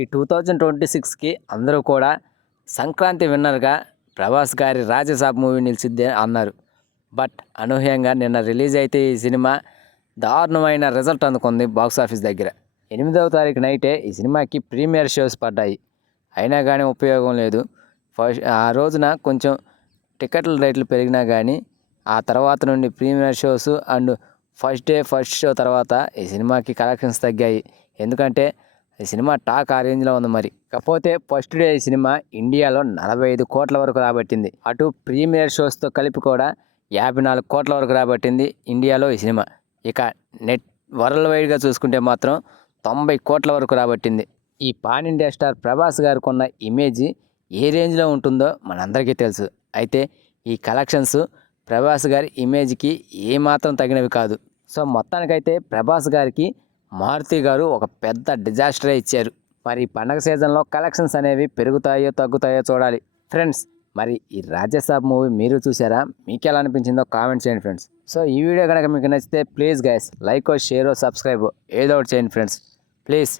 ఈ 2026కి అందరూ కూడా సంక్రాంతి విన్నర్గా ప్రభాస్ గారి రాజసాబ్ మూవీ నిలిచిద్దే అన్నారు. బట్ అనూహ్యంగా నిన్న రిలీజ్ అయితే ఈ సినిమా దారుణమైన రిజల్ట్ అందుకుంది బాక్స్ ఆఫీస్ దగ్గర. 8వ తారీఖు నైటే ఈ సినిమాకి ప్రీమియర్ షోస్ పడ్డాయి. అయినా కానీ ఉపయోగం లేదు. ఆ రోజున కొంచెం టికెట్ల రేట్లు పెరిగినా కానీ ఆ తర్వాత నుండి premiere shows and first show తర్వాత ఈ సినిమాకి కలెక్షన్స్ తగ్గాయి. ఎందుకంటే ఈ సినిమా టాక్ ఆ రేంజ్లో ఉంది. మరి కాకపోతే ఫస్ట్ డే ఈ సినిమా ఇండియాలో 45 కోట్ల వరకు రాబట్టింది. అటు ప్రీమియర్ షోస్తో కలిపి కూడా 54 కోట్ల వరకు రాబట్టింది ఇండియాలో ఈ సినిమా. ఇక నెట్ వరల్డ్ వైడ్గా చూసుకుంటే మాత్రం 90 కోట్ల వరకు రాబట్టింది. ఈ పాన్ ఇండియా స్టార్ ప్రభాస్ గారికి ఉన్న ఇమేజ్ ఏ రేంజ్లో ఉంటుందో మనందరికీ తెలుసు. అయితే ఈ కలెక్షన్స్ ప్రభాస్ గారి ఇమేజ్కి ఏమాత్రం తగినవి కాదు. సో మొత్తానికైతే ప్రభాస్ గారికి మారుతి గారు ఒక పెద్ద డిజాస్టరే ఇచ్చారు. మరి పండగ సీజన్లో కలెక్షన్స్ అనేవి పెరుగుతాయో తగ్గుతాయో చూడాలి ఫ్రెండ్స్. మరి ఈ రాజసాబ్ మూవీ మీరు చూసారా? మీకు ఎలా అనిపించిందో కామెంట్ చేయండి ఫ్రెండ్స్. సో ఈ వీడియో కనుక మీకు నచ్చితే please guys like share subscribe ఏదో ఒకటి చేయండి ఫ్రెండ్స్ ప్లీజ్.